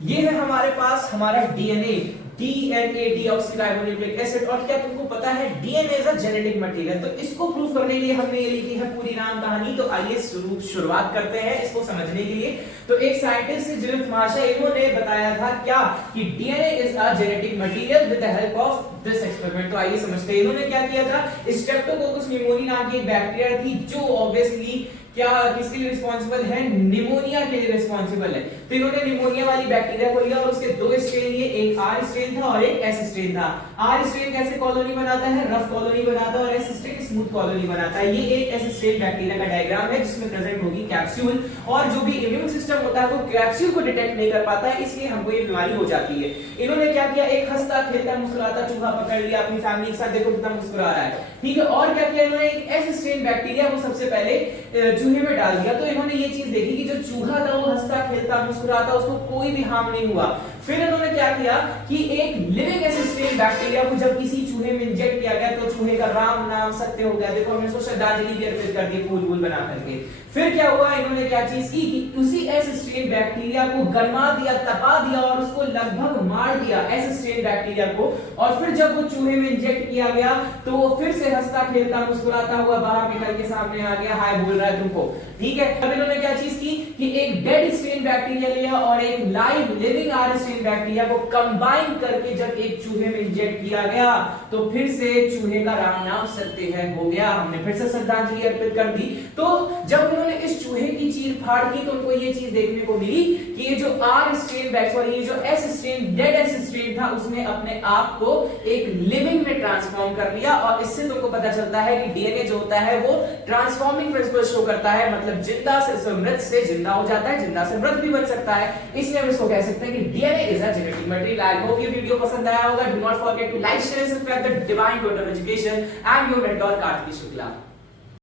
ये है हमारे पास हमारा डीएनए, डीएनए डीऑक्सीराइबोन्यूक्लिक एसिड। और क्या तुमको पता है DNA is a genetic material. तो इसको प्रूव करने के लिए हमने ये लिखी है पूरी नाम कहानी। तो आइए शुरुआत करते हैं इसको समझने के लिए। तो एक साइंटिस्ट जिलिफ मार्शल इन्होंने बताया था क्या कि DNA is a genetic material with the help of this experiment. तो आइए समझते हैं इन्होंने क्या किया था। स्ट्रेप्टोकोकस निमोनी नाम की एक बैक्टीरिया थी जो ऑब्वियसली क्या किसके लिए रिस्पांसिबल है, निमोनिया के लिए रिस्पांसिबल है। तो इन्होंने निमोनिया वाली बैक्टीरिया को लिया और उसके दो स्ट्रेन लिए, एक आर स्ट्रेन था और एक एस स्ट्रेन था। आर स्ट्रेन कैसे कॉलोनी बनाता है, रफ कॉलोनी बनाता है, और एस स्ट्रेन स्मूथ कॉलोनी बनाता है। ये एक एस स्ट्रेन बैक्टीरिया का डायग्राम है जिसमें प्रेजेंट होगी कैप्सूल। और जो भी इम्यून सिस्टम होता है वो कैप्सूल को डिटेक्ट नहीं कर पाता है, इसलिए हमको ये बीमारी हो जाती है। इन्होंने क्या किया, एक हंसता खेलता मुस्कुराता चूहा पकड़ लिया अपनी फैमिली के साथ, देखो कितना मुस्कुरा रहा है, ठीक है। और क्या किया इन्होंने, एक एस स्ट्रेन बैक्टीरिया वो सबसे पहले चूहे में डाल दिया। तो इन्होंने ये चीज देखी कि जो चूहा था वो हंसता खेलता मुस्कुराता, उसको कोई भी हार्म नहीं हुआ। फिर इन्होंने क्या किया कि एक लिविंग एसिस्टेंट बैक्टीरिया को जब किसी चूहे में इंजेक्ट किया गया तो चूहे का राम नाम सत्य हो गया। देखो हमने उसको श्रद्धांजलि भी अर्पित कर दी फूल वूल बना करके। फिर क्या हुआ, इन्होंने क्या चीज की कि उसी एसिस्टेंट बैक्टीरिया को गरमा दिया, तपा दिया और उसको लगभग मार दिया एसिस्टेंट बैक्टीरिया को। और फिर जब वो चूहे में इंजेक्ट किया गया तो वो फिर से हंसता खेलता मुस्कुराता हुआ बाहर निकल के सामने आ गया, हाय बोल रहा है तुमको, ठीक है। अब इन्होंने क्या चीज की कि एक डेड स्ट्रेन बैक्टीरिया लिया और एक live living R strain bacteria को कंबाइन करके जब एक चूहे में इंजेक्ट किया गया तो फिर से चूहे का राम नाम सत्य है हो गया। हमने फिर से श्रद्धांजलि अर्पित कर दी। तो जब उन्होंने इस चूहे की चीर फाड़ की तो उनको ये चीज देखने को मिली कि ये जो आर स्ट्रेन बैक्टीरिया, ये जो S strain dead S strain था उसने अपने आप को एक लिविंग में ट्रांसफॉर्म कर लिया। और इससे तुमको पता चलता है कि डीएनए जो होता है वो ट्रांसफॉर्मिंग प्रिंसिपल शो करता है, मतलब जिंदा से मृत से जिंदा हो जाता है, जिंदा से मृत भी बन सकता है। इसलिए हम इसको कह सकते हैं कि DNA is a genetic material. I hope ये वीडियो पसंद आया होगा। Do not forget to like share and subscribe the divine daughter education. I am your mentor Kartik Shukla.